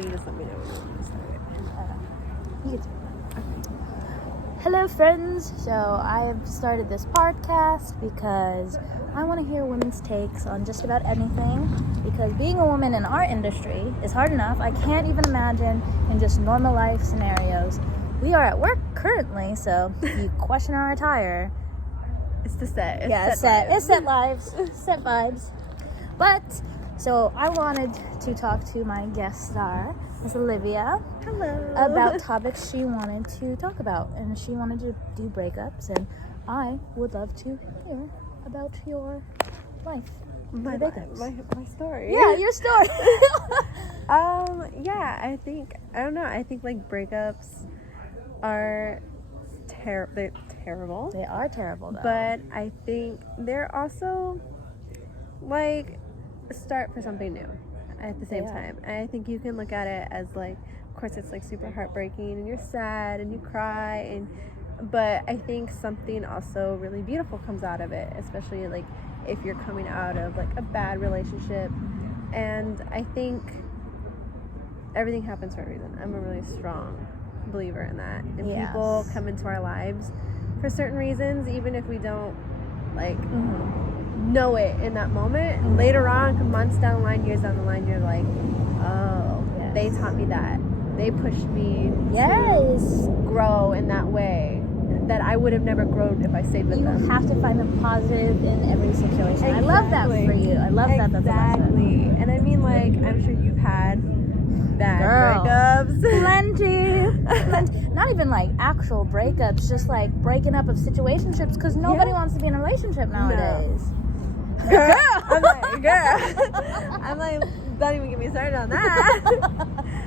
then you just let me know when you want to start. You get to. Hello, friends. So I've started this podcast because I want to hear women's takes on just about anything. Because being a woman in our industry is hard enough. I can't even imagine in just normal life scenarios. We are at work currently, so if you question our attire, It's the set. it's set lives, set vibes. But so I wanted to talk to my guest star, Miss Olivia. Hello. About topics she wanted to talk about, and she wanted to do breakups, and I would love to hear about your life. My story. Yeah, your story. Yeah, I think like breakups are they're terrible. They are terrible, though. But I think they're also like a start for something new at the same time. And I think you can look at it as like, of course it's like super heartbreaking and you're sad and you cry, but I think something also really beautiful comes out of it, especially like if you're coming out of like a bad relationship. And I think everything happens for a reason. I'm a really strong believer in that. And people come into our lives for certain reasons, even if we don't like know it in that moment. Later on, months down the line, years down the line, you're like, oh, they taught me that. They pushed me to grow in that way that I would have never grown if I stayed with them. You have to find the positive in every situation. Exactly. I love that for you. I love that. That's exactly. And I mean, like, I'm sure you've had bad breakups. Plenty. Not even like actual breakups, just like breaking up of situationships, because nobody wants to be in a relationship nowadays. No. Girl. I'm like, don't even get me started on that.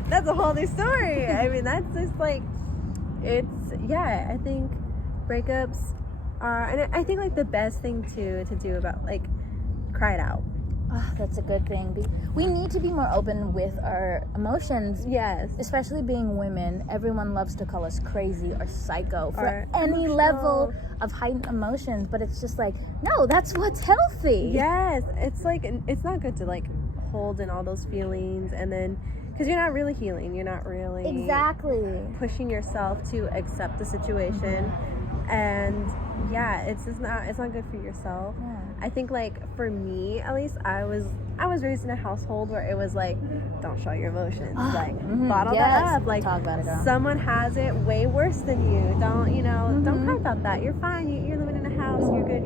That's a whole new story. I mean, that's just like, I think breakups are, and I think like the best thing to do about like, cry it out. Oh, that's a good thing. We need to be more open with our emotions. Yes. Especially being women. Everyone loves to call us crazy or psycho for any level of heightened emotions. But it's just like, no, that's what's healthy. Yes. It's like, it's not good to like hold in all those feelings and then, because you're not really healing. You're not really pushing yourself to accept the situation. And it's not good for yourself. I think like for me at least, I was raised in a household where it was like, don't show your emotions, like bottle that up, like talk about it, someone has it way worse than you, don't cry about that, you're fine, you're living in a house, you're good,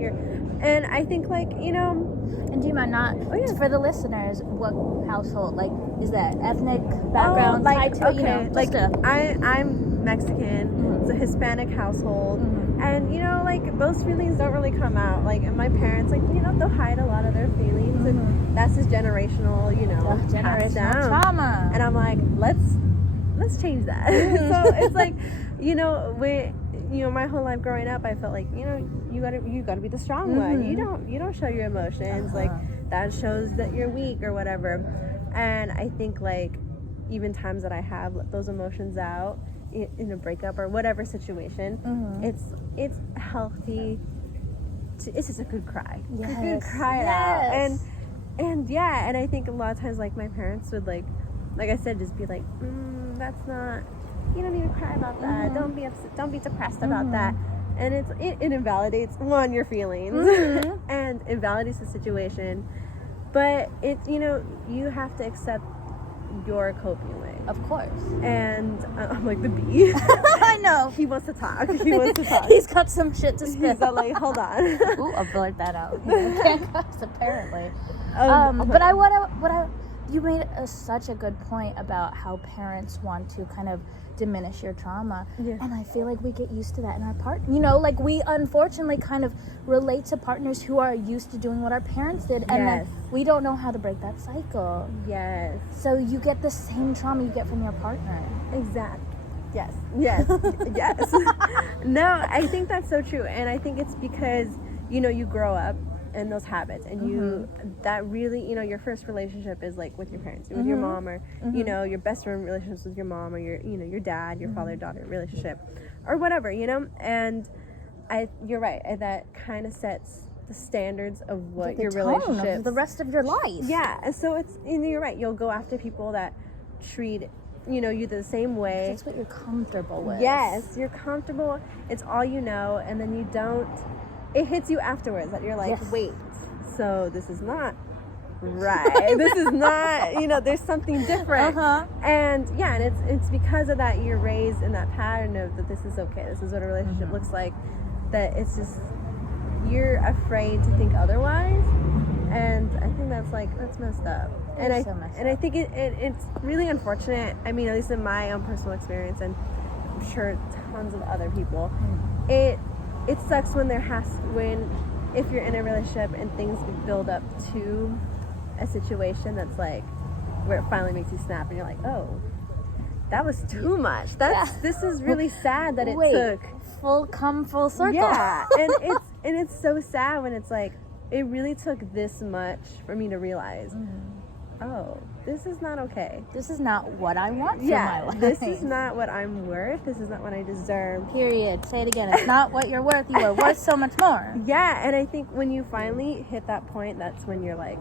and I think like, and do you mind not for the listeners, what household, like, is that ethnic background tied to it, like I'm Mexican, it's a Hispanic household. And, like, those feelings don't really come out. Like, and my parents, like, they'll hide a lot of their feelings. And that's just generational, passed down. Trauma. And I'm like, let's change that. So it's like, my whole life growing up, I felt like, you gotta be the strong one. You don't show your emotions. Like, that shows that you're weak or whatever. And I think, like, even times that I have let those emotions out, in a breakup or whatever situation, it's healthy it's just a good cry. Good cry it out. And I think a lot of times like my parents would like I said, just be like, that's not, you don't need to cry about that, don't be upset, don't be depressed about that. And it invalidates your feelings and invalidates the situation, but it's you have to accept your coping way. Of course. And I'm like the bee. I know. He wants to talk. He's got some shit to spill. He's like, hold on. Ooh, I'll blurt that out. Can't cuss, apparently. But you made such a good point about how parents want to kind of diminish your trauma. Yeah. And I feel like we get used to that in our like we unfortunately kind of relate to partners who are used to doing what our parents did. And then we don't know how to break that cycle. Yes. So you get the same trauma you get from your partner. Exactly. Yes. Yes. No, I think that's so true. And I think it's because, you grow up in those habits and that really, your first relationship is like with your parents, with your mom, or, your best friend relationships with your mom, or your dad, your father-daughter relationship, or whatever, and you're right, that kind of sets the standards of what your relationship, the rest of your life. Yeah, so it's, you're right, you'll go after people that treat, you the same way. It's what you're comfortable with. Yes, you're comfortable. It's all you know, and then it hits you afterwards that you're like, wait, so this is not right. This is not, there's something different. And it's because of that you're raised in that pattern of that this is okay. This is what a relationship looks like. That it's just, you're afraid to think otherwise. And I think that's messed up. And I think it's really unfortunate. I mean, at least in my own personal experience, and I'm sure tons of other people, it sucks when if you're in a relationship and things build up to a situation that's like where it finally makes you snap and you're like, oh, that was too much. This is really sad that it took full circle. Yeah, and it's so sad when it's like it really took this much for me to realize, oh, this is not okay. This is not what I want for my life. This is not what I'm worth. This is not what I deserve. Period. Say it again. It's not what you're worth. You are worth so much more. Yeah, and I think when you finally hit that point, that's when you're like,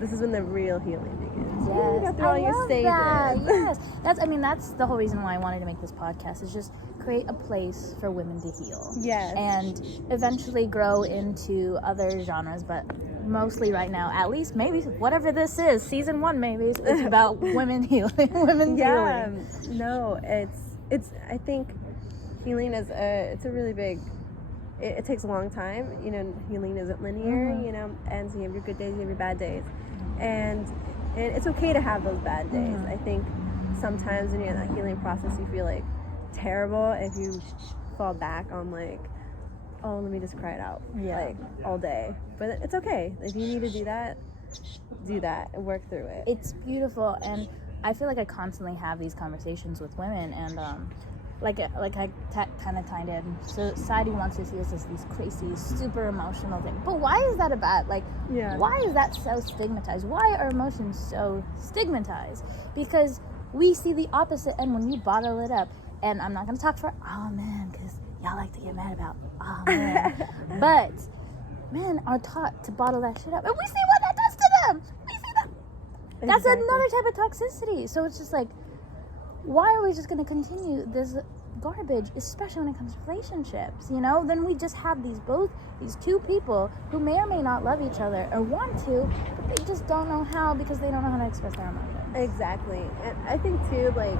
this is when the real healing begins. Yes, you got through all your stages. Yes, that's the whole reason why I wanted to make this podcast, is just create a place for women to heal. Yes. And eventually grow into other genres, but mostly right now, at least maybe whatever this is, season 1 maybe, it's about women healing. Healing. No, it's I think healing is it's a really big, it takes a long time. Healing isn't linear, and so you have your good days, you have your bad days. And it's okay to have those bad days. I think sometimes when you're in that healing process, you feel like terrible if you fall back on like, oh, let me just cry it out like all day. But it's okay. If you need to do that and work through it. It's beautiful, and I feel like I constantly have these conversations with women, and like I kind of tied in. So society wants to see us as these crazy, super emotional things. But why is that about? Why is that so stigmatized? Why are emotions so stigmatized? Because we see the opposite end when you bottle it up. And I'm not going to talk for all men, because y'all like to get mad about all men. But men are taught to bottle that shit up. And we see what that does to them. We see that. That's another type of toxicity. So it's just like, why are we just going to continue this garbage, especially when it comes to relationships? Then we just have these two people who may or may not love each other or want to, but they just don't know how, because they don't know how to express their emotions. Exactly. And I think too, like,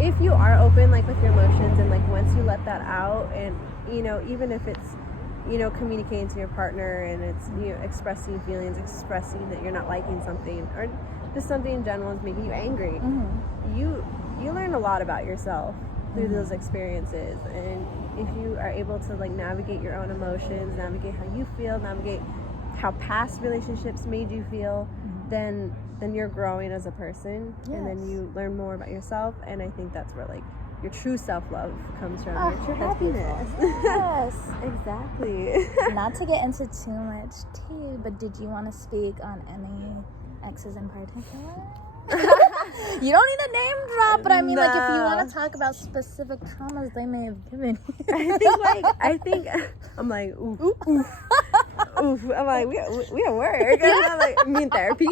if you are open, like, with your emotions, and like once you let that out, and even if it's communicating to your partner, and it's expressing feelings, expressing that you're not liking something, or just something in general is making you angry, you learn a lot about yourself through those experiences. And if you are able to like navigate your own emotions, navigate how you feel, navigate how past relationships made you feel, then you're growing as a person. And then you learn more about yourself, and I think that's where like your true self-love comes from, your true happiness. Yes. Exactly. Not to get into too much tea, but did you want to speak on any exes in particular? You don't need a name drop, but I mean, like, if you want to talk about specific traumas they may have given you. I think I'm like, oof, oof, oof. I'm like, we at work. I'm like, me in therapy.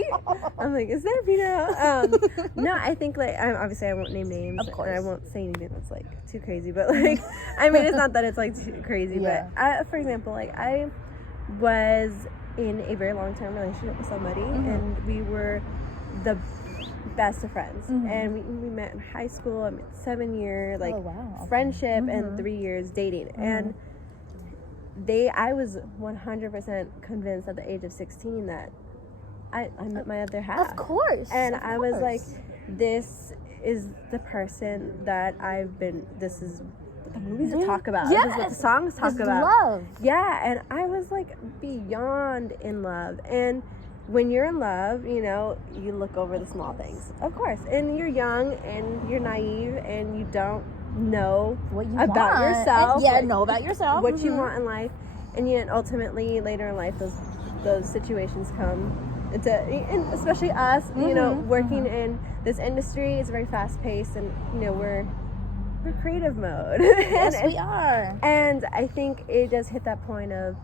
I'm like, is therapy now? No, I think like, obviously I won't name names, of course, and I won't say anything that's like too crazy. But like, I mean, it's not that it's like too crazy, but for example, like I was in a very long-term relationship with somebody, and we were the best of friends, and we met in high school. I mean, 7-year friendship, and 3 years dating, and I was 100% convinced at the age of 16 that I met my other half. Of course. And I was like, this is the person that this is what the movies talk about. Yes. This is what the songs talk about. Love. Yeah, and I was like beyond in love. And when you're in love, you look over the small things, of course. And you're young, and you're naive, and you don't know what you about want. yourself. Know about yourself. What you want in life. And yet ultimately later in life those situations come into, and especially us, working in this industry. It's very fast paced, and we're creative mode. Yes, we are. And I think it does hit that point of,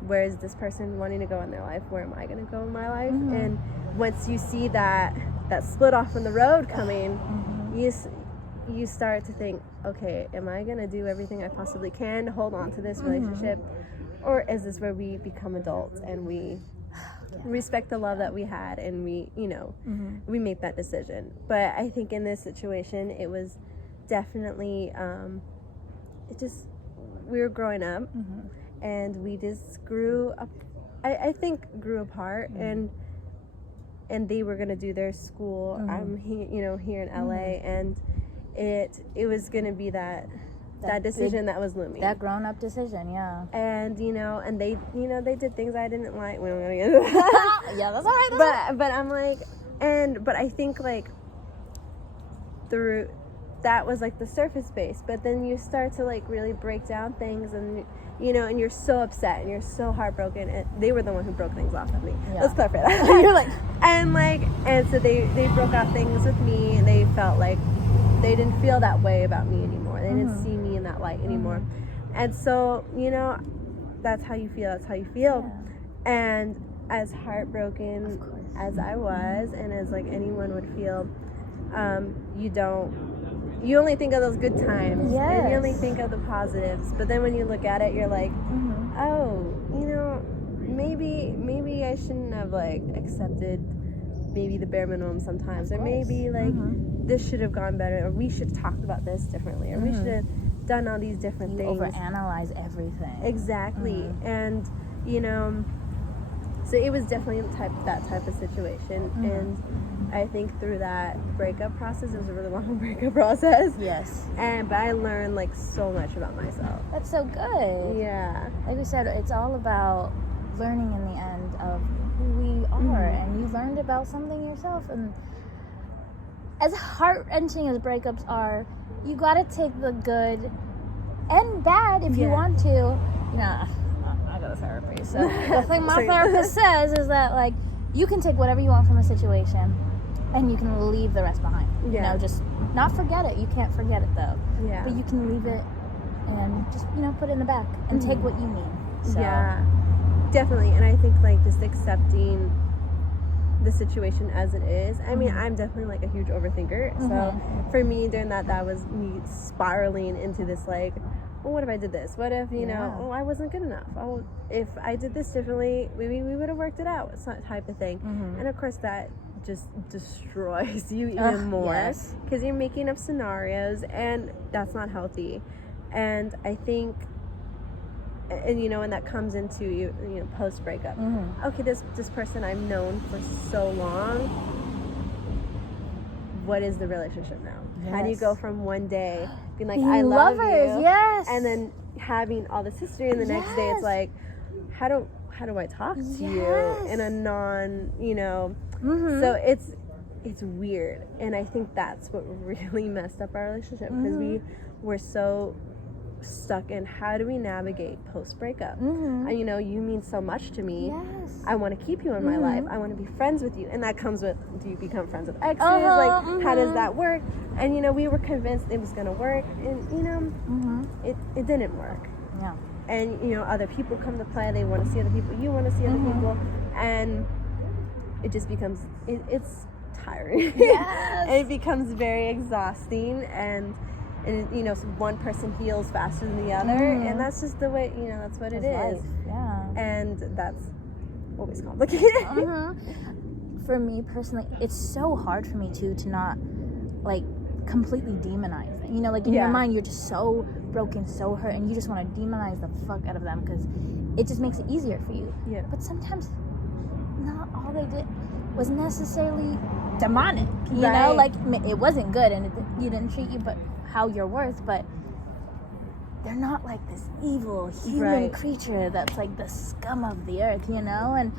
where is this person wanting to go in their life? Where am I going to go in my life? And once you see that that split off from the road coming, you start to think, okay, am I gonna do everything I possibly can to hold on to this relationship, or is this where we become adults and we respect the love that we had, and we, you know, we make that decision? But I think in this situation, it was definitely, we were growing up, and we just grew up. I think grew apart, and they were gonna do their school. I'm here in LA, and it was gonna be that decision that was looming. That grown-up decision, yeah. And and they did things I didn't like. We don't gotta get into that. Yeah, that's all right. But I'm like, but I think like through that was like the surface base. But then you start to like really break down things, and and you're so upset and you're so heartbroken. And they were the one who broke things off with me. Yeah. Let's clarify that. You're like, and so they broke off things with me, and they felt like they didn't feel that way about me anymore. They didn't see me in that light anymore. And so, that's how you feel. That's how you feel. Yeah. And as heartbroken as I was, and as like anyone would feel, you only think of those good times. Yes. And you only think of the positives. But then when you look at it, you're like, oh, maybe I shouldn't have like accepted maybe the bare minimum sometimes, or maybe like this should have gone better, or we should have talked about this differently, or we should have done all these different things. Overanalyze everything. Exactly. And so it was definitely that type of situation. And I think through that breakup process, it was a really long breakup process. Yes. But I learned like so much about myself. That's so good. Yeah. Like we said, it's all about learning in the end of who we are, and you learned about something yourself. And as heart-wrenching as breakups are, you gotta take the good and bad if you want to. I go to therapy, so the thing my therapist says is that like you can take whatever you want from a situation, and you can leave the rest behind. Just not forget it. You can't forget it though. Yeah. But you can leave it and just put it in the back and take what you need. So. Yeah. Definitely. And I think like just accepting the situation as it is. I mean, I'm definitely like a huge overthinker. So for me doing that was me spiraling into this like, well, what if I did this? What if, I wasn't good enough? Oh, if I did this differently, maybe we would have worked it out. It's that type of thing. And of course that just destroys you even more, because you're making up scenarios, and that's not healthy. And I think, and that comes into you post breakup. Okay, this person I've known for so long. What is the relationship now? Yes. How do you go from one day being like, I love you, and then having all this history, and the next day it's like, how do I talk to you in a non, so it's weird. And I think that's what really messed up our relationship, because we were so stuck in how do we navigate post breakup. And you mean so much to me. I want to keep you in my life. I want to be friends with you. And that comes with, do you become friends with exes? Like how does that work? And we were convinced it was going to work, and it didn't work. And other people come to play. They want to see other people, you want to see other people, and it just becomes it's tiring. It becomes very exhausting, and one person heals faster than the other, and that's just the way, that's what it is. And that's always complicated. For me personally, it's so hard for me to not like completely demonize them. Like in your mind, you're just so broken, so hurt, and you just want to demonize the fuck out of them because it just makes it easier for you. But sometimes not all they did was necessarily demonic. You know, like it wasn't good, and you didn't treat you but how you're worth, but they're not like this evil human creature that's like the scum of the earth, and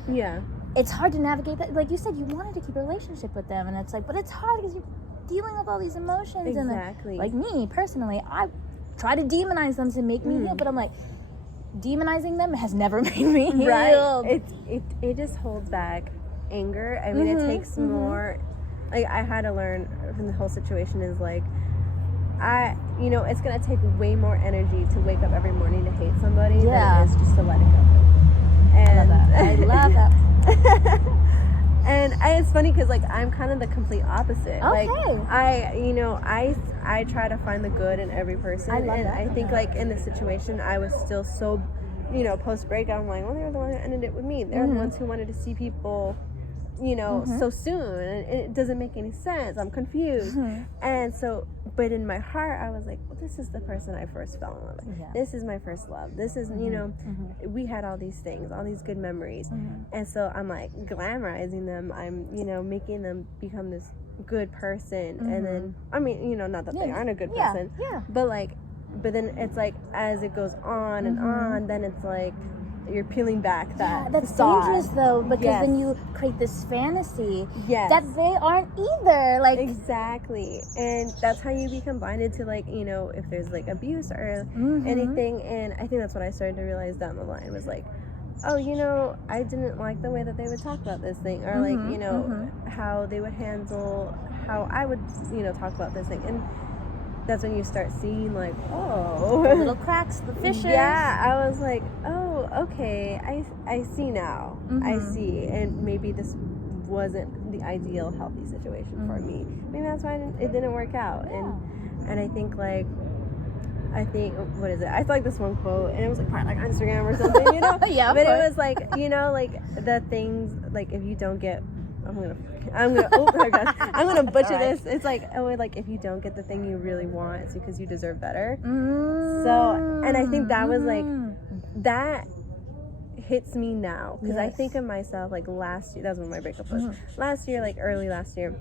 it's hard to navigate that. Like you said, you wanted to keep a relationship with them, and it's like, but it's hard because you're dealing with all these emotions. And then, like me personally, I try to demonize them to make me heal, but I'm like, demonizing them has never made me heal. It just holds back anger. I mean, it takes more. Like I had to learn from the whole situation is like, it's gonna take way more energy to wake up every morning to hate somebody than it is just to let it go. And I love that. And And it's funny because like I'm kind of the complete opposite. Okay. Like I try to find the good in every person. I love that. I think like in this situation I was still so, post breakup, I'm like, well, they're the ones that ended it with me. They're the ones who wanted to see people, so soon, and it doesn't make any sense. I'm confused. And so, but in my heart I was like, well, this is the person I first fell in love with. This is my first love. This is, we had all these things, all these good memories. And so I'm like glamorizing them. I'm, making them become this good person. And then, I mean, not that they aren't a good person, but then it's like, as it goes on and on, then it's like, you're peeling back that that's facade. dangerous though, because then you create this fantasy that they aren't either. Like, exactly. And that's how you become blinded to, like, if there's like abuse or anything. And I think that's what I started to realize down the line was like, oh, I didn't like the way that they would talk about this thing, or like, how they would handle how I would, talk about this thing. And that's when you start seeing, like, oh, the little cracks, the fissures. Yeah, I was like, oh, okay, I see now. I see. And maybe this wasn't the ideal healthy situation for me. Maybe that's why it didn't work out. And I think, like, what is it? I saw like this one quote, and it was like part like Instagram or something, Yeah, but it was like, like the things, like, if you don't get, I'm gonna oh my gosh, I'm gonna butcher this. It's like, oh, like, if you don't get the thing you really want, it's because you deserve better. So, and I think that was like, that hits me now, because I think of myself like last year. That was when my breakup was last year, like early last year.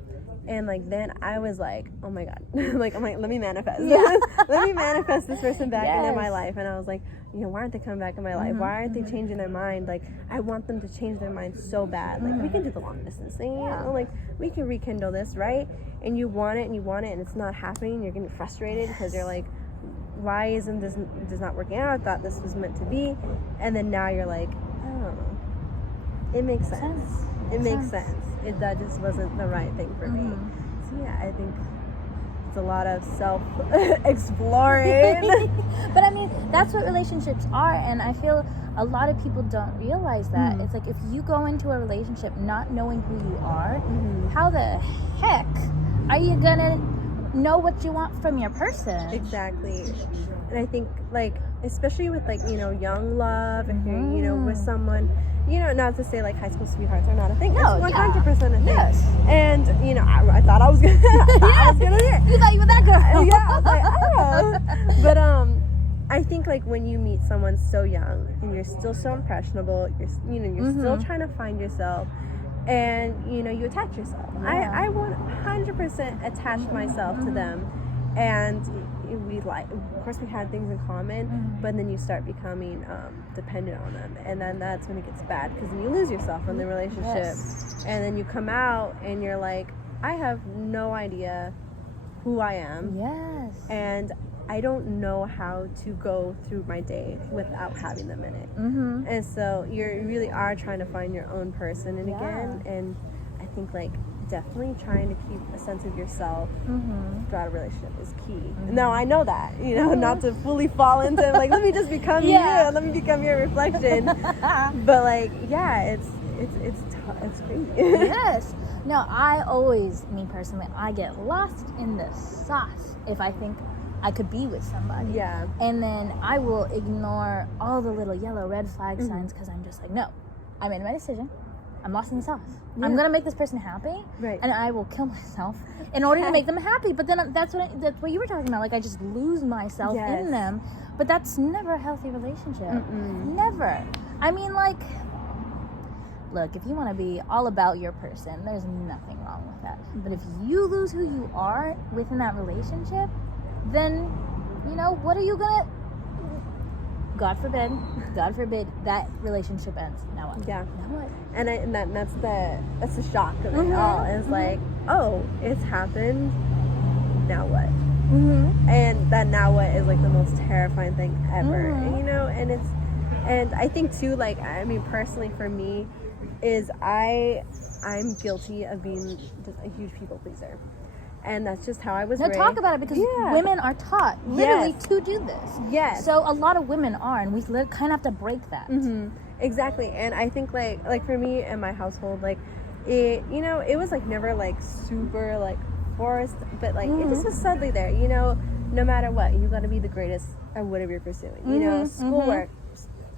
And like then I was like, oh my god, like I'm like, let me manifest. Let me manifest this person back into my life. And I was like, why aren't they coming back in my life? Why aren't they changing their mind? Like, I want them to change their mind so bad. Like, we can do the long distance thing, like, we can rekindle this, right? And you want it and it's not happening. You're getting frustrated because you're like, why isn't this not working out? I thought this was meant to be. And then now you're like, oh, it makes sense. It makes sense. That just wasn't the right thing for me. So yeah, I think it's a lot of self-exploring. But I mean, that's what relationships are, and I feel a lot of people don't realize that. It's like, if you go into a relationship not knowing who you are, how the heck are you gonna know what you want from your person? Exactly. And I think, like, especially with, like, young love, if you're, with someone, not to say, like, high school sweethearts are not a thing. No, it's 100% a thing. Yes. And, I thought I was gonna, You thought you were that girl. Yeah, I was like, oh. But, I think, like, when you meet someone so young, and you're still so impressionable, you're still trying to find yourself, and, you attach yourself. I 100% attached myself to them, and we, like, of course we had things in common, but then you start becoming dependent on them, and then that's when it gets bad, because then you lose yourself in the relationship, and then you come out and you're like, I have no idea who I am, and I don't know how to go through my day without having them in it. And so you really are trying to find your own person, and again, and I think, like, definitely trying to keep a sense of yourself throughout a relationship is key. Now I know that, not to fully fall into, like, let me just become you, let me become your reflection. But, like, it's crazy. Yes. No, I always, me personally, I get lost in the sauce if I think I could be with somebody. Yeah. And then I will ignore all the little yellow, red flag signs, because I'm just like, no, I made my decision. I'm lost in the sauce. I'm gonna make this person happy, and I will kill myself in order to make them happy. But then that's what you were talking about. Like, I just lose myself in them. But that's never a healthy relationship. Never. I mean, like, look, if you want to be all about your person, there's nothing wrong with that. But if you lose who you are within that relationship, then, what are you gonna? God forbid, that relationship ends. Now what? Yeah. Now what? And that's the shock of it all. It's like, oh, it's happened. Now what? And that now what is, like, the most terrifying thing ever. And I think too, like, I mean, personally for me, is I'm guilty of being just a huge people pleaser. And that's just how I was raised. Talk about it, because women are taught literally to do this. Yes. So a lot of women are, and we kind of have to break that. Exactly. And I think, like for me and my household, like, it, you know, it was like never like super like forced, but like it just was subtly there, you know. No matter what, you got to be the greatest at whatever you're pursuing, you know. Schoolwork,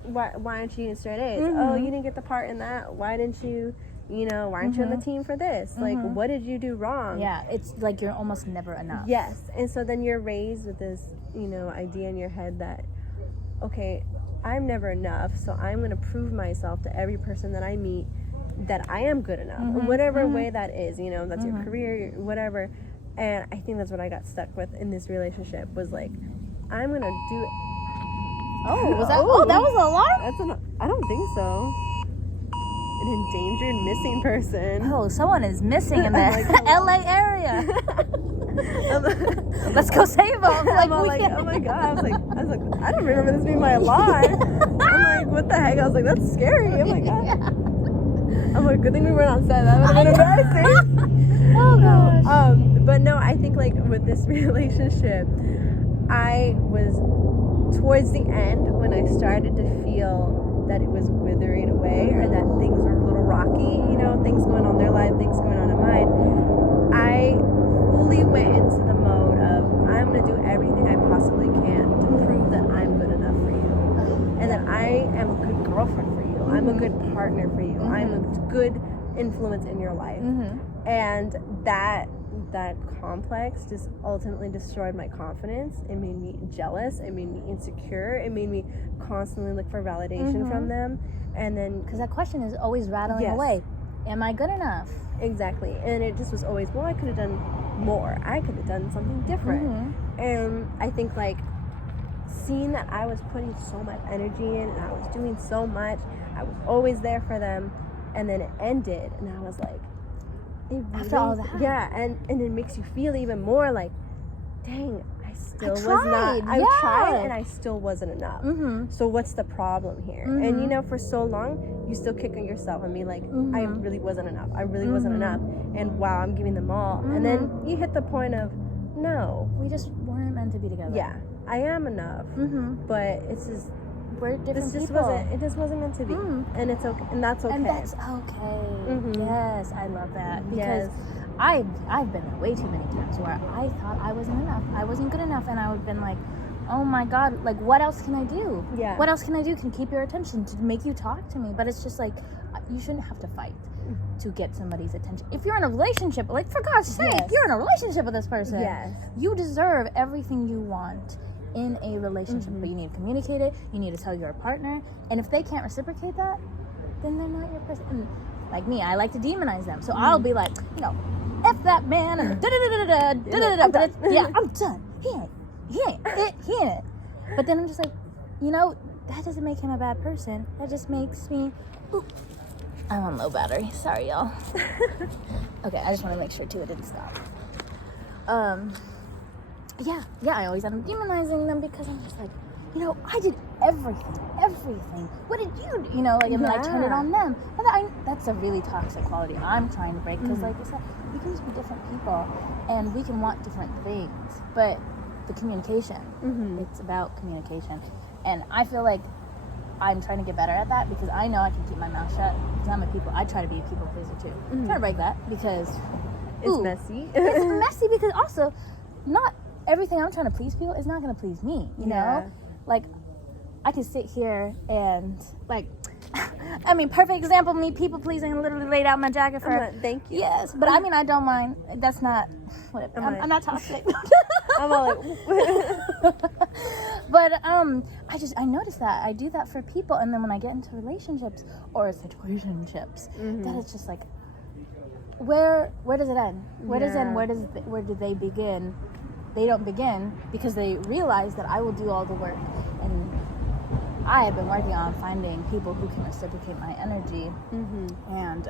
why aren't you getting straight A's? Oh, you didn't get the part in that, why didn't you, you know, why aren't you on the team for this? Like, what did you do wrong? Yeah, it's like you're almost never enough. Yes. And so then you're raised with this, you know, idea in your head that, okay, I'm never enough, so I'm going to prove myself to every person that I meet that I am good enough, in whatever way that is, you know, that's your career, whatever. And I think that's what I got stuck with in this relationship, was like, I'm going to do it. Oh, was that? Oh, that was an alarm? I don't think so. An endangered missing person. Oh, someone is missing in the LA area. Let's go save them. Like, oh my god! I was like, I don't remember this being my alarm. I'm like, what the heck? I was like, that's scary. Oh my god. Yeah. I'm like, good thing we weren't on set. That would have been embarrassing. Oh gosh. But no, I think like with this relationship, I was towards the end when I started to feel that it was withering away, or that things were a little rocky, you know, things going on in their life, things going on in mine. I fully went into the mode of, I'm going to do everything I possibly can to prove that I'm good enough for you, and that I am a good girlfriend for you, I'm a good partner for you, I'm a good influence in your life. And that complex just ultimately destroyed my confidence. It made me jealous, it made me insecure, it made me constantly look for validation from them. And then, because that question is always rattling away, am I good enough? Exactly. And it just was always, well, I could have done more, I could have done something different. And I think like seeing that I was putting so much energy in, and I was doing so much, I was always there for them, and then it ended, and I was like, it really, after all that, yeah, and it makes you feel even more like, dang, I tried and I still wasn't enough. So what's the problem here? And you know, for so long you still kick on yourself and be like, I really wasn't enough, I really wasn't enough, and wow, I'm giving them all. And then you hit the point of, no, we just weren't meant to be together. Yeah, I am enough, but it's just, we're different people. It just wasn't meant to be. And it's okay, and that's okay. And that's okay. Yes, I love that, because I've been there way too many times where I thought I wasn't enough, I wasn't good enough, and I would have been like, oh my god, like, what else can I do? Yeah. What else can I do can keep your attention, to make you talk to me? But it's just like, you shouldn't have to fight to get somebody's attention. If you're in a relationship, like, for God's sake, you're in a relationship with this person. Yes. You deserve everything you want in a relationship, but you need to communicate it, you need to tell your partner, and if they can't reciprocate that, then they're not your person. And like me, I like to demonize them, so I'll be like, you know, F that man, and but it's, I'm done. He ain't. But then I'm just like, you know, that doesn't make him a bad person. That just makes me, I'm on low battery. Sorry, y'all. Okay, I just want to make sure too it didn't stop. Yeah, I always end up demonizing them, because I'm just like, you know, I did everything. What did you do? You know, like, and then I turned it on them. And that's a really toxic quality I'm trying to break, because like I said, we can just be different people, and we can want different things, but the communication, it's about communication. And I feel like I'm trying to get better at that, because I know I can keep my mouth shut, because I try to be a people pleaser too. I'm trying to break that, because it's messy. It's messy, because also not everything I'm trying to please people is not going to please me, you know? Like, I can sit here and, like, I mean, perfect example of me people pleasing, literally laid out my jacket for thank you. Yes, but I mean, I don't mind. That's not, I'm not toxic. I'm all like, but I noticed that I do that for people, and then when I get into relationships or situationships, that it's just like, where does it end? Where does it end? Where do they begin? They don't begin, because they realize that I will do all the work, and I have been working on finding people who can reciprocate my energy. And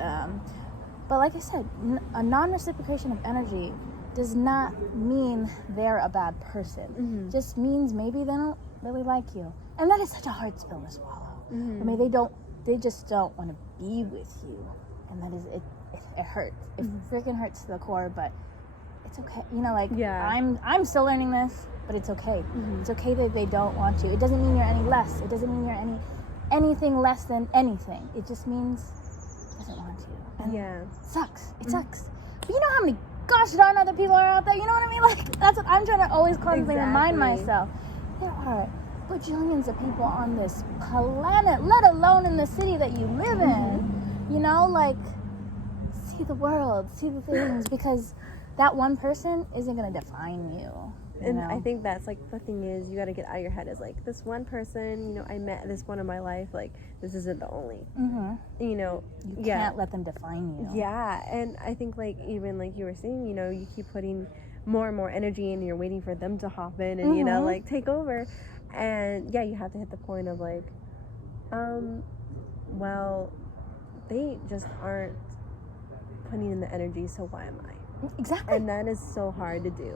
but like I said, a non-reciprocation of energy does not mean they're a bad person. Just means maybe they don't really like you, and that is such a hard pill to swallow. I mean, they just don't want to be with you, and that is it. It hurts. It freaking hurts to the core, but it's okay. You know, like, I'm still learning this, but it's okay. It's okay that they don't want you. It doesn't mean you're any less. It doesn't mean you're anything less than anything. It just means it doesn't want you. And it sucks. It sucks. But you know how many gosh darn other people are out there? You know what I mean? Like, that's what I'm trying to always constantly remind myself. There are bajillions of people on this planet, let alone in the city that you live in. You know, like, see the world, see the things, because that one person isn't going to define you. And I think that's, like, the thing is, you got to get out of your head is, like, this one person, you know, I met this one in my life, like, this isn't the only. You know, you can't let them define you. Yeah, and I think, like, even, like you were saying, you know, you keep putting more and more energy in, and you're waiting for them to hop in and, you know, like, take over. And, yeah, you have to hit the point of, like, well, they just aren't putting in the energy, so why am I? Exactly. And that is so hard to do.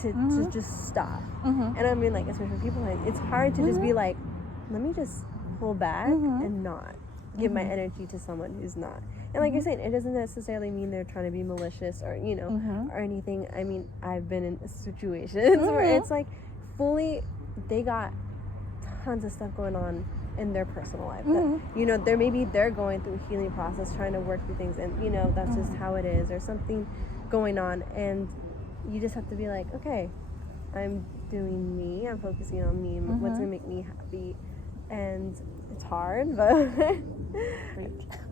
To just stop. And I mean, like, especially for people, like, it's hard to just be like, let me just pull back and not give my energy to someone who's not. And like you're saying, it doesn't necessarily mean they're trying to be malicious or, you know, or anything. I mean, I've been in situations where it's like fully, they got tons of stuff going on in their personal life that, you know, they're going through a healing process, trying to work through things, and, you know, that's just how it is, or something going on, and you just have to be like, okay, I'm doing me, I'm focusing on me, and what's gonna make me happy. And it's hard, but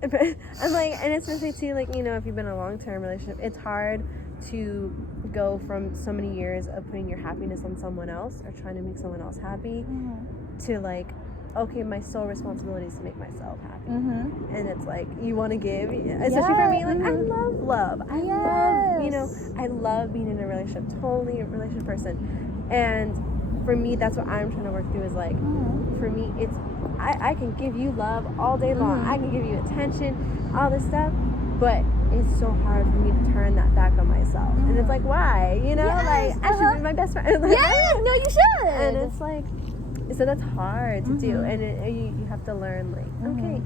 I'm like, and especially too, like, you know, if you've been in a long-term relationship, it's hard to go from so many years of putting your happiness on someone else or trying to make someone else happy to, like, okay, my sole responsibility is to make myself happy. And it's like, you want to give, especially for me, like, I love love. I love, you know, I love being in a relationship, totally a relationship person. And for me, that's what I'm trying to work through is, like, for me, it's, I can give you love all day long. I can give you attention, all this stuff, but it's so hard for me to turn that back on myself. And it's like, why? You know, like, I should be my best friend. Like, no, you should. And it's like, so that's hard to do, and you have to learn, like, okay,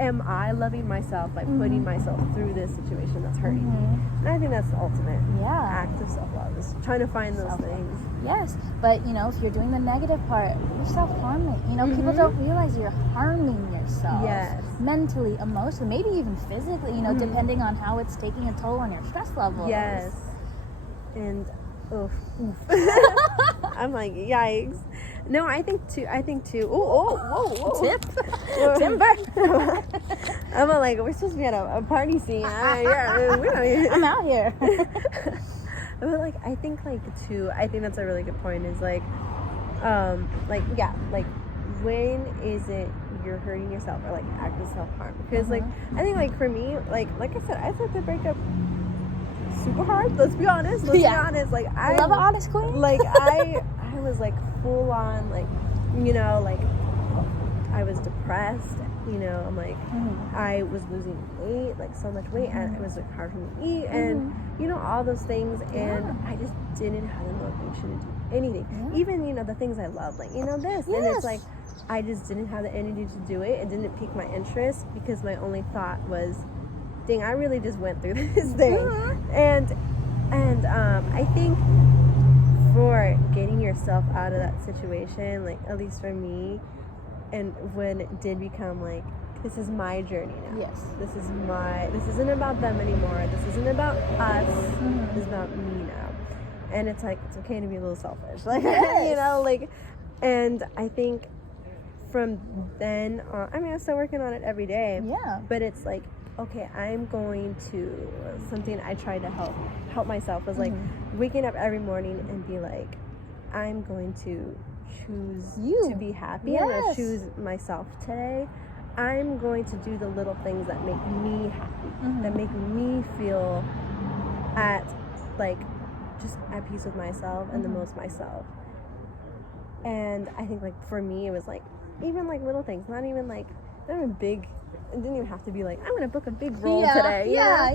am I loving myself by putting myself through this situation that's hurting me? And I think that's the ultimate act of self-love, is trying to find those things. Yes, but, you know, if you're doing the negative part, you're self-harming. You know, people don't realize you're harming yourself. Yes. Mentally, emotionally, maybe even physically, you know, depending on how it's taking a toll on your stress levels. Yes. And, oof. I'm like, yikes. No, I think too. Whoa. Tip. Timber. I'm like, we're supposed to be at a party scene. We don't even... I'm out here. But, like, I think, like, too, I think that's a really good point, is, like, when is it you're hurting yourself or, like, active self-harm? Because, like, I think, like, for me, like I said, I took the breakup super hard. Let's be honest. Be honest. Like, I love an honest queen. Like, I was, like, full on, like, you know, like, I was depressed. You know, I'm like, I was losing weight, like, so much weight, and it was, like, hard for me to eat, and, you know, all those things, and I just didn't have the motivation to do anything. Even, you know, the things I love, like, you know, this, and it's like, I just didn't have the energy to do it. It didn't pique my interest, because my only thought was, dang, I really just went through this thing. And I think for getting yourself out of that situation, like, at least for me, and when it did become, like, this is my journey now. Yes. This isn't about them anymore. This isn't about us. This is about me now. And it's like, it's okay to be a little selfish. Like, you know, like, and I think from then on, I mean, I'm still working on it every day. Yeah. But it's like, okay, I'm going to, something I try to help myself was, like, waking up every morning and be like, I'm going to choose to be happy. I'm going to choose myself today. I'm going to do the little things that make me happy, that make me feel at, like, just at peace with myself and the most myself. And I think, like, for me, it was, like, even, like, little things, not even big. It didn't even have to be like, I'm going to book a big role today. Yeah.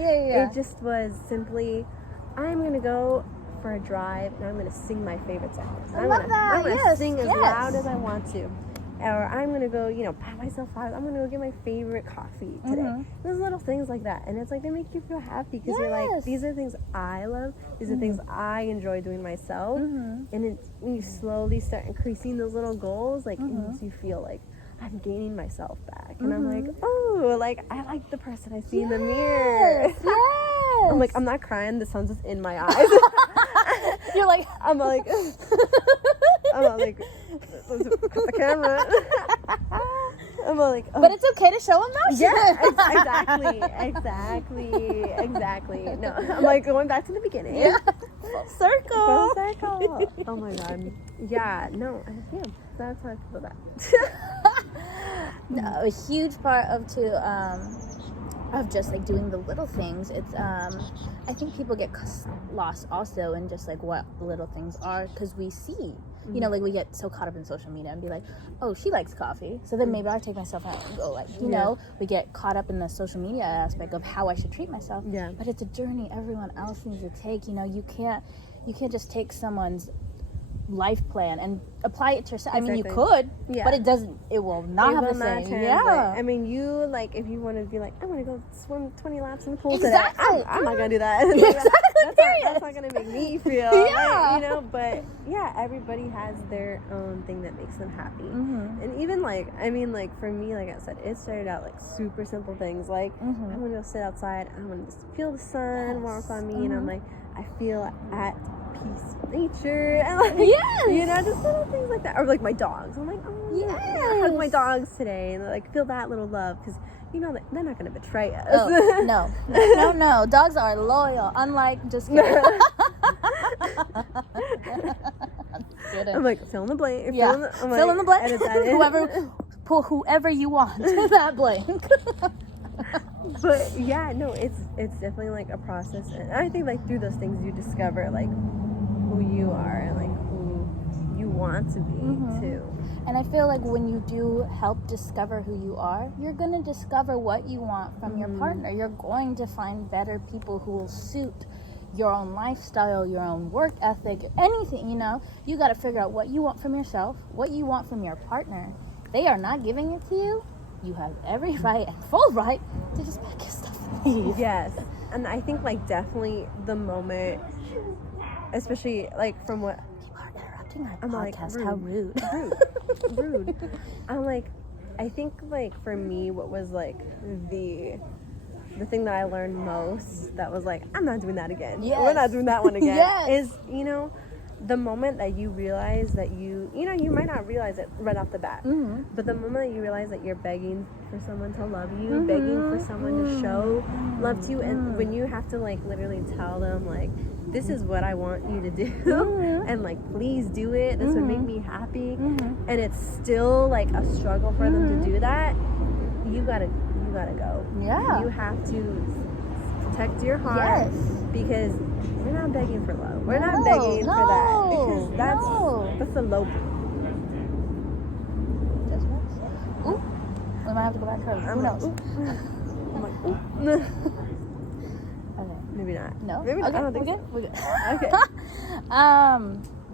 It just was simply, I'm going to go for a drive and I'm going to sing my favorite songs. I'm going to sing as loud as I want to. Or I'm going to go, you know, pat myself flowers. I'm going to go get my favorite coffee today. There's little things like that. And it's like, they make you feel happy because you're like, these are things I love. These are things I enjoy doing myself. And it's when you slowly start increasing those little goals, like, it makes you feel like, I'm gaining myself back. And I'm like, oh, like, I like the person I see in the mirror. Yes. I'm like, I'm not crying. The sun's just in my eyes. You're like, I'm like, let's cut the camera. I'm like, oh. But it's okay to show emotion. Yeah, exactly. No, I'm like going back to the beginning. Yeah. Full circle. Oh my god. Yeah, no, yeah, that's how I feel about that. No, a huge part of of just like doing the little things. It's I think people get lost also in just like what little things are, because we see, you know, like we get so caught up in social media and be like, oh, she likes coffee, so then maybe I take myself out and go, like, you know, we get caught up in the social media aspect of how I should treat myself. Yeah. But it's a journey everyone else needs to take. You know, you can't just take someone's life plan and apply it to yourself. Exactly. I mean, you could, but it will not have the same. Yeah. I mean, you, like, if you want to be like, I want to go swim 20 laps in the pool Exactly. today, I'm not going to do that. Exactly. That's not going to make me feel, Yeah. you know, but yeah, everybody has their own thing that makes them happy. And even, like, I mean, like, for me, like I said, it started out like super simple things, like, I want to go sit outside, I want to just feel the sun walk on me, and I'm like, I feel at peace with nature, and like, you know, just little things like that. Or like my dogs, I'm like, oh yeah, hug my dogs today, and like feel that little love, because you know that they're not going to betray us. Oh, no. Dogs are loyal, unlike, just kidding. I'm like, fill in the blank. Yeah, fill in the blank. Whoever you want, that blank. But yeah, no, it's definitely like a process, and I think like through those things you discover like who you are and like who you want to be too. And I feel like when you do help discover who you are, you're going to discover what you want from your partner. You're going to find better people who will suit your own lifestyle, your own work ethic, anything, you know. You got to figure out what you want from yourself, what you want from your partner. They are not giving it to you. You have every right and full right to just pack your stuff and leave. Yes. And I think like definitely the moment, especially like from what People are interrupting our I'm podcast. like, How rude. rude. I'm like, I think like for me, what was like the thing that I learned most that was like, I'm not doing that again. Yes. We're not doing that one again. Yes. Is, you know, the moment that you realize that you know, you might not realize it right off the bat, but the moment that you realize that you're begging for someone to love you, begging for someone to show love to you, and when you have to like literally tell them like, this is what I want you to do, and like, please do it, this would make me happy, and it's still like a struggle for them to do that, you gotta go. Yeah. You have to protect your heart, because we're not begging for love. We're not begging for that, because that's a low. Ooh, we might have to go back home. Who knows? I'm like, ooh. Okay. Maybe not. No. Maybe not. Okay. I don't think We're good. Okay.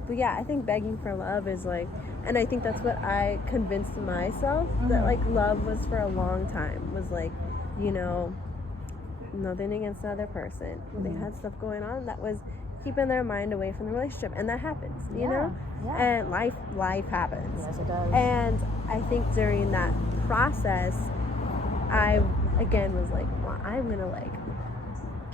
But yeah, I think begging for love is like, and I think that's what I convinced myself that like love was for a long time, was like, you know, nothing against the other person. They had stuff going on that was keeping their mind away from the relationship, and that happens, you know. And life happens. Yes, it does. And I think during that process, I again was like, well, I'm gonna like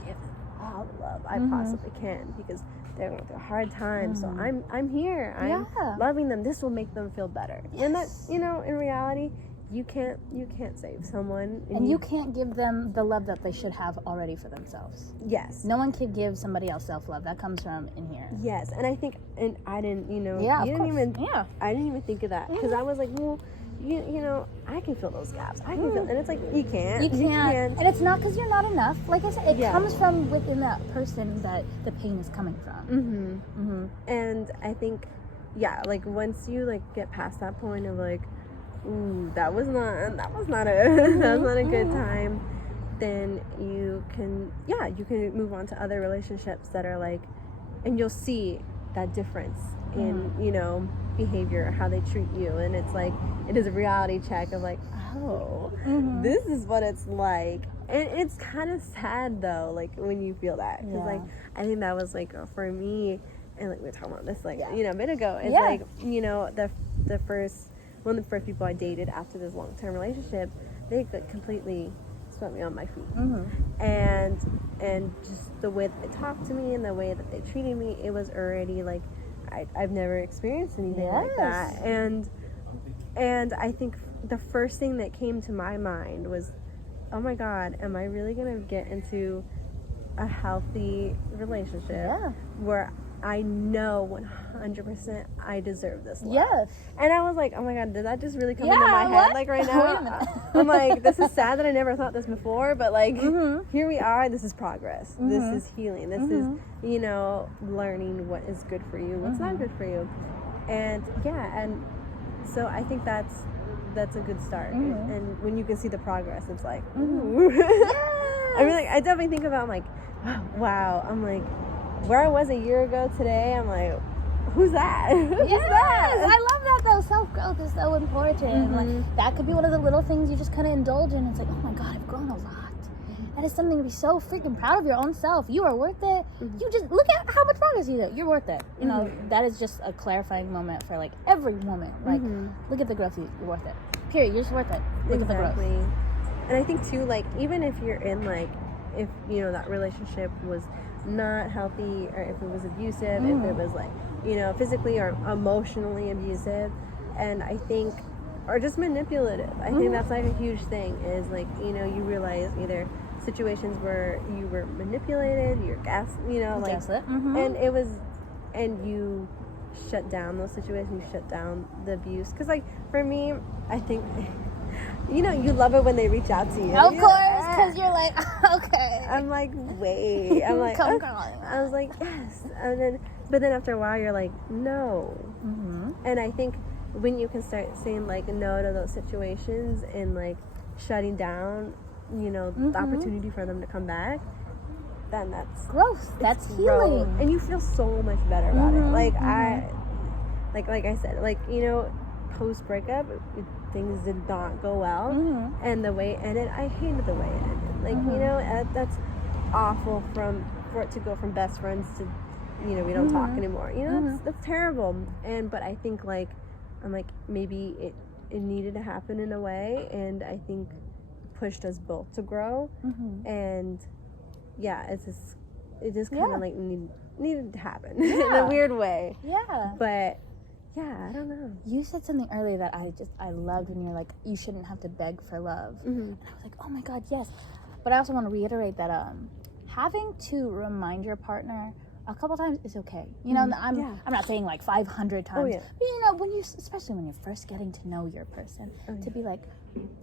give all the love I possibly can, because they're going through a hard time. So I'm here. I'm loving them. This will make them feel better. Yes. And that, you know, in reality, you can't save someone, and you can't give them the love that they should have already for themselves. Yes. No one can give somebody else self-love. That comes from in here. Yes. And I think, and I didn't, you know, I didn't even think of that, because I was like, well, you know, I can fill those gaps. I can fill, and it's like, you can't. And it's not because you're not enough. Like I said, it comes from within that person that the pain is coming from. And I think, like once you like get past that point of like, ooh, that was not a good time, then you can move on to other relationships that are like, and you'll see that difference in, you know, behavior, how they treat you, and it's like, it is a reality check of like, oh, this is what it's like. And it's kind of sad though, like when you feel that, because like I think that was like for me, and like we were talking about this like you know a bit ago, it's like, you know, the first one of the first people I dated after this long-term relationship, they completely swept me on my feet. And just the way that they talked to me and the way that they treated me, it was already like I've never experienced anything like that. And I think the first thing that came to my mind was, oh my God, am I really gonna get into a healthy relationship where I know 100% I deserve this love? Yes. And I was like, oh my God, did that just really come into my head like right now? Wait a minute. I'm like, this is sad that I never thought this before, but like here we are. This is progress. This is healing. This is, you know, learning what is good for you, what's not good for you. And and so I think that's a good start. And when you can see the progress, it's like, ooh. I definitely think about, I'm like, wow. I'm like, where I was a year ago today, I'm like, who's that? Who's that? I love that though. Self-growth is so important. Like, that could be one of the little things you just kind of indulge in. It's like, oh my God, I've grown a lot. That is something to be so freaking proud of your own self. You are worth it. You just look at how much progress you do. You're worth it. You know, that is just a clarifying moment for like every woman. Like, look at the growth. You're worth it. Period. You're just worth it. Look at the growth. And I think too, like, even if you're in like, if you know that relationship was not healthy, or if it was abusive, if it was like, you know, physically or emotionally abusive, and I think, or just manipulative, I think that's like a huge thing, is like, you know, you realize either situations where you were manipulated, you're and it was, and you shut down those situations, you shut down the abuse. Because like for me, I think, you know, you love it when they reach out to you. Of course, because you're like, okay. I'm like, wait. I'm like, come okay. I was like, yes. But then after a while, you're like, no. And I think when you can start saying like no to those situations and like shutting down, you know, the opportunity for them to come back, then that's growth. That's healing. And you feel so much better about it. Like like I said, like, you know, post breakup, things did not go well, and the way it ended, I hated the way it ended. Like, you know, that's awful for it to go from best friends to, you know, we don't talk anymore. You know, that's terrible. But I think like, I'm like, maybe it needed to happen in a way, and I think pushed us both to grow. And it just kind of like needed to happen in a weird way. But I don't know. You said something earlier that I loved, when you're like, you shouldn't have to beg for love. And I was like, oh my God, yes. But I also want to reiterate that having to remind your partner a couple times is okay. You know, I'm not saying like 500 times. But you know, especially when you're first getting to know your person, to be like,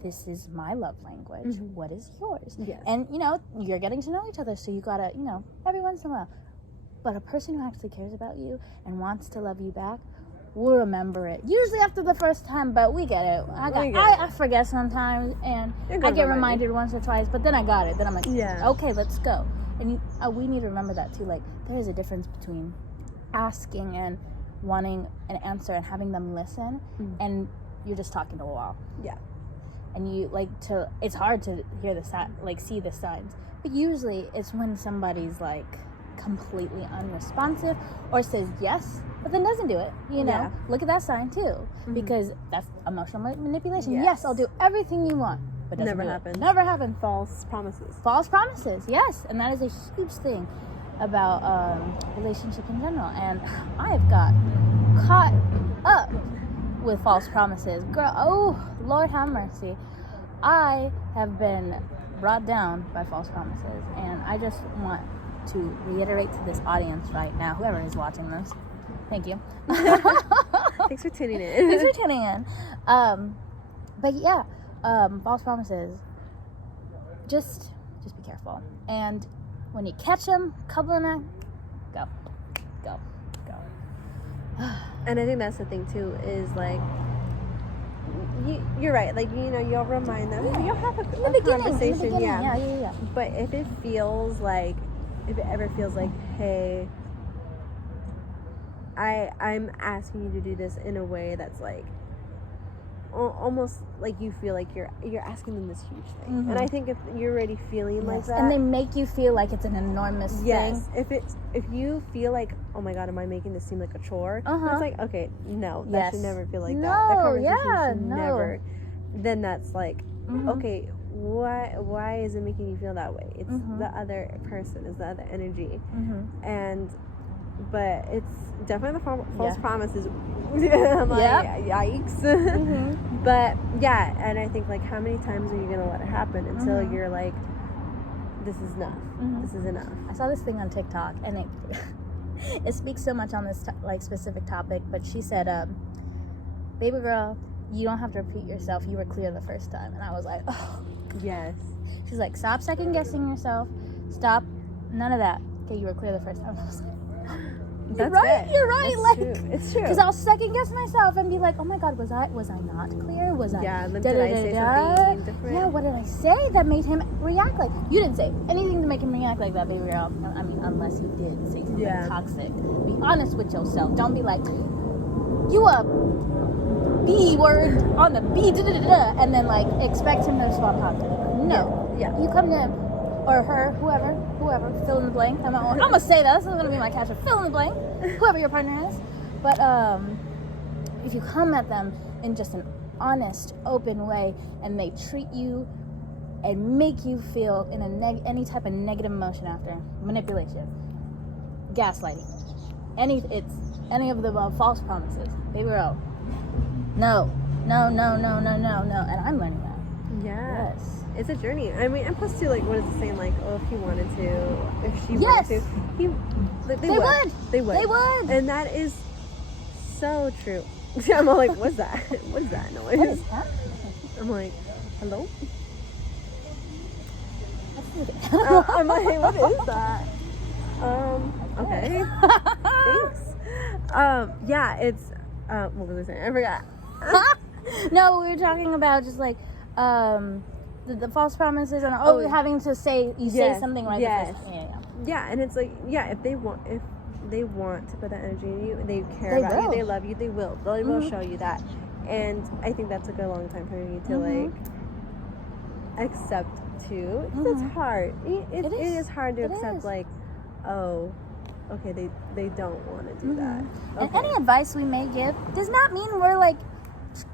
this is my love language. What is yours? And you know, you're getting to know each other, so you gotta, you know, every once in a while. But a person who actually cares about you and wants to love you back will remember it. Usually after the first time, but we get it. I forget sometimes, and I get reminded once or twice, but then I got it. Then I'm like, okay, let's go. And we need to remember that too. Like, there is a difference between asking and wanting an answer and having them listen, and you're just talking to a wall. And you it's hard to hear see the signs. But usually it's when somebody's like completely unresponsive or says yes, but then doesn't do it. You know, look at that sign too, because that's emotional manipulation. Yes, I'll do everything you want, but doesn't Never happened. False promises. Yes, and that is a huge thing about relationship in general. And I have got caught up with false promises. Girl, oh Lord have mercy. I have been brought down by false promises, and I just want to reiterate to this audience right now, whoever is watching this, thank you. Thanks for tuning in. But yeah, false promises, just be careful. And when you catch them, couple of them, go. And I think that's the thing too, is like, you're right, like, you know, you'll remind them, you'll have a conversation, but if it ever feels like, hey, I'm asking you to do this in a way that's like almost like you feel like you're asking them this huge thing. And I think if you're already feeling like that, and they make you feel like it's an enormous thing. If you feel like, oh my god, am I making this seem like a chore? It's like, okay, no, that should never feel like that. That conversation should never. Then that's like, okay, why is it making you feel that way? It's the other person, it's the other energy, but it's definitely the false promises. I'm like, yikes. But yeah, and I think like, how many times are you gonna let it happen until you're like, this is enough. This is enough. I saw this thing on TikTok, and it speaks so much on this like specific topic. But she said, "Baby girl, you don't have to repeat yourself. You were clear the first time." And I was like, oh. Yes. She's like, stop second guessing yourself. Stop. None of that. Okay, you were clear the first time. I was like, That's right. good. You're right. That's like, true. It's true. Because I'll second guess myself and be like, oh my god, was I not clear? Was I? Yeah. Did I say something different? Yeah. What did I say that made him react like? You didn't say anything to make him react like that, baby girl. I mean, unless you did say something toxic. Be honest with yourself. Don't be like, you a B word on the B, and then like expect him to respond positively. No. Yeah. You come to him or her, whoever, fill in the blank. I'm gonna say that. This is gonna be my caption. Fill in the blank. Whoever your partner is. But if you come at them in just an honest, open way, and they treat you and make you feel in any type of negative emotion after manipulation, gaslighting, any of the false promises, baby girl. No, and I'm learning that. Yeah. Yes. It's a journey. I mean, and plus too, like, what is it saying? Like, oh, if he wanted to, if she wanted to, they would. And that is so true. I'm all like, what's that? What is that noise? What is happening? I'm like, hello? I'm like, what is that? Okay. Thanks. Yeah, it's, what was I saying? I forgot. No, we were talking about just like, the false promises and having to say something right the first time. Yeah, and it's like, if they want to put that energy in you, they care about you, they love you, they will show you that. And I think that's a good long time for you to like accept too. It's hard. It is hard to accept like, oh, okay, they don't want to do that. Okay. And any advice we may give does not mean we're like,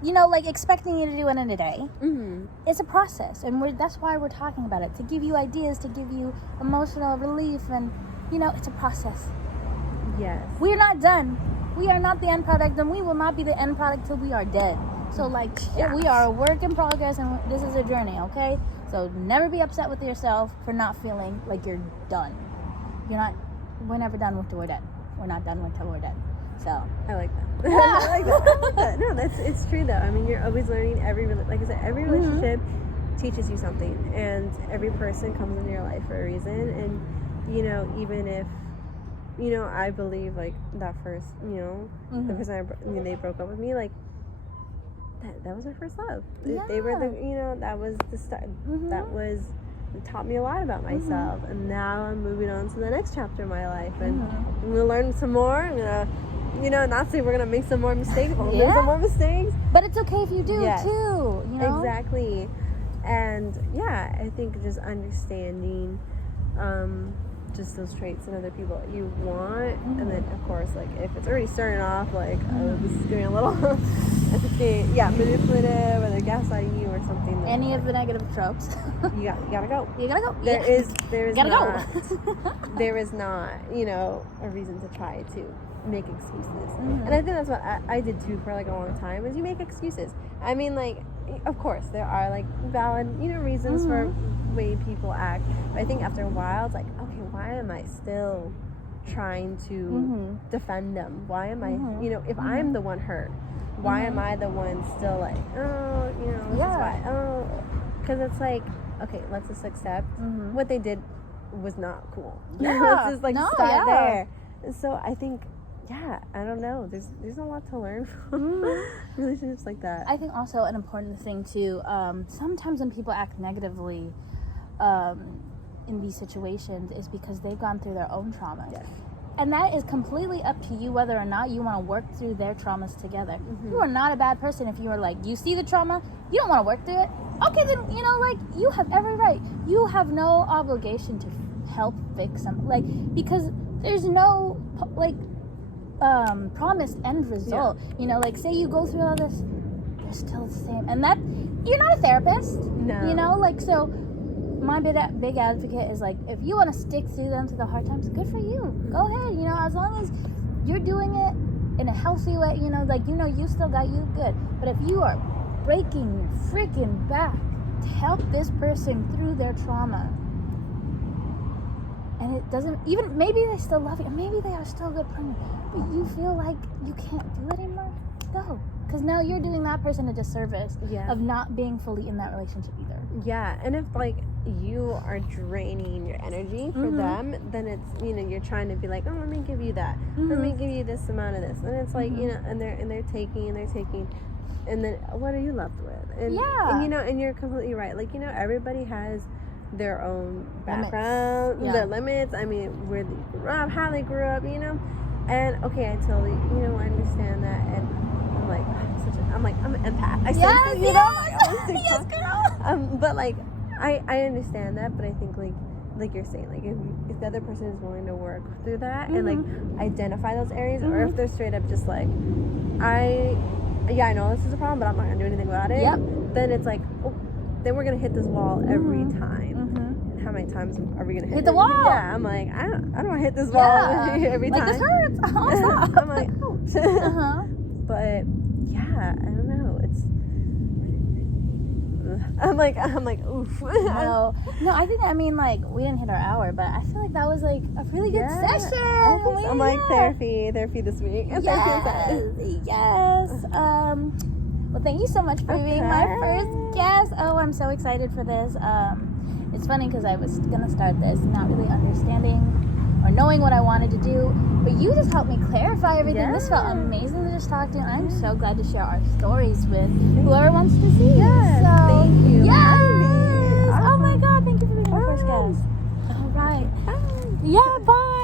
like expecting you to do it in a day. It's a process, and that's why we're talking about it, to give you ideas, to give you emotional relief, and it's a process. Yes. We're not done. We are not the end product, and we will not be the end product till we are dead. So like, we are a work in progress, and this is a journey, okay? So never be upset with yourself for not feeling like you're done. We're never done until we're dead. We're not done until we're dead. So I like that. I like that. No, it's true though. I mean, you're always learning. Like I said, every relationship teaches you something, and every person comes into your life for a reason. And even if I believe like that first, the person they broke up with me, like that was my first love. They were that was the start. That was. It taught me a lot about myself, and now I'm moving on to the next chapter of my life, and I'm gonna learn some more. I'm gonna, not say we're gonna make some more mistakes. We'll make some more mistakes, but it's okay if you do too. Exactly, and I think just understanding, just those traits in other people that you want, and then of course, like if it's already starting off, like oh, this is getting a little, manipulative, or they're gaslighting you or something. Any of the negative tropes. You gotta go. You gotta go. There is not. Go. There is not, a reason to try to make excuses. And I think that's what I did too for like a long time. Is you make excuses. I mean, like, of course there are like valid, reasons for way people act. But I think after a while, it's like, okay, why am I still trying to defend them? Why am I, if I'm the one hurt, why am I the one still like, oh, this is why, oh, because it's like, okay, let's just accept what they did was not cool. Let's just like start there. So I think, I don't know. There's a lot to learn from relationships like that. I think also an important thing too. Sometimes when people act negatively in these situations is because they've gone through their own traumas. Yes. and that is completely up to you whether or not you want to work through their traumas together. Mm-hmm. You are not a bad person if you are like, you see the trauma, you don't want to work through it. Okay, then, you know, like, you have every right. You have no obligation to help fix something. Like, because there's no, like, promised end result. Yeah. You know, like, say you go through all this, they're still the same. And that, you're not a therapist. No. You know, like, so my big advocate is, like, if you want to stick through them through the hard times, good for you. Mm-hmm. Go ahead. You know, as long as you're doing it in a healthy way, you know, like, you know, you still got you, good. But if you are breaking your freaking back to help this person through their trauma, and it doesn't, even maybe they still love you, maybe they are still a good partner, but you feel like you can't do it anymore, go. Because now you're doing that person a disservice of not being fully in that relationship either. Yeah, and if, like, you are draining your energy for them, then it's, you know, you're trying to be like, oh, let me give you that. Let me give you this amount of this. And it's like, you know, and they're taking, and then what are you left with? And, and, you know, and you're completely right. Like, you know, everybody has their own background, their limits. I mean, where they grew up, how they grew up, you know. And okay, I totally, you know, I understand that. And I'm like, I'm an empath. I sense, you know, yes, girl. But like, I understand that, but I think like you're saying, like if the other person is willing to work through that and like identify those areas, or if they're straight up just like, I know this is a problem, but I'm not gonna do anything about it. Then it's like, oh, then we're gonna hit this wall every time. How many times are we gonna hit the wall? Yeah, I'm like, I don't want to hit this wall every time. Like, this hurts. I'm like, ouch. But yeah, I don't know. It's. I'm like, oof. No, I think, I mean, like, we didn't hit our hour, but I feel like that was like a really good session. I'm like therapy this week. Yes. Well, thank you so much for being my first guest. Oh, I'm so excited for this. It's funny because I was gonna start this not really understanding or knowing what I wanted to do, but you just helped me clarify everything. This felt amazing to just talk to you. I'm so glad to share our stories with whoever wants to see. Yes, so, thank you. Yes. Oh my God, thank you for being my first guest. All right. Bye. Yeah, bye.